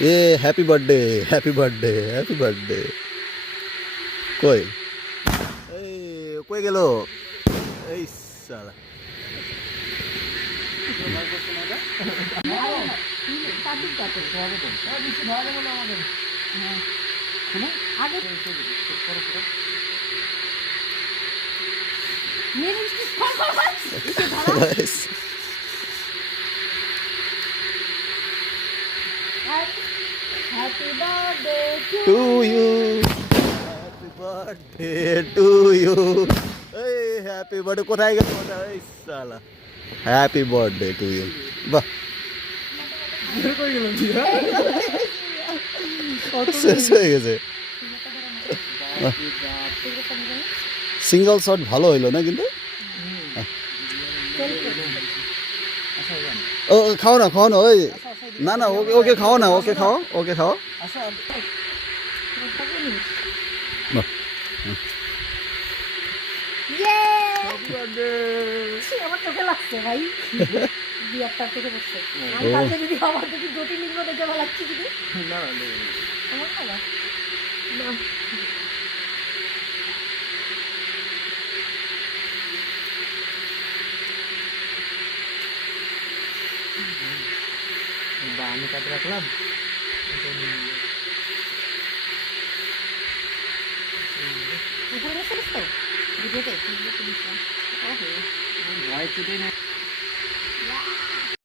এ happy birthday, happy birthday, happy birthday. কই এই কই গেল এই শালা। Happy birthday to to you, happy birthday to you. এই হ্যাপি বার্থডে কোথায় গেল ওটা? এই শালা হ্যাপি বার্থডে টু ইউ। বাহ, শেষ হয়ে গেছে। সিঙ্গল শট ভালো হইলো না কিন্তু। ও খাও না, খাও না, ওই না না, ওকে ওকে খাও না, ওকে খাও, ওকে খাও। বাহ, আমার চোখে লাগছে ভাই, বিয়ারটা চোখে পড়ছে। আমি কালকে যদি আমার যদি জ্যোতির্লিঙ্গ দেখে ভালো লাগছে যদি আমার খাওয়া না। আমি কাটে রাখলাম। এখানে তো ভিডিওতে ভয় কেটে না।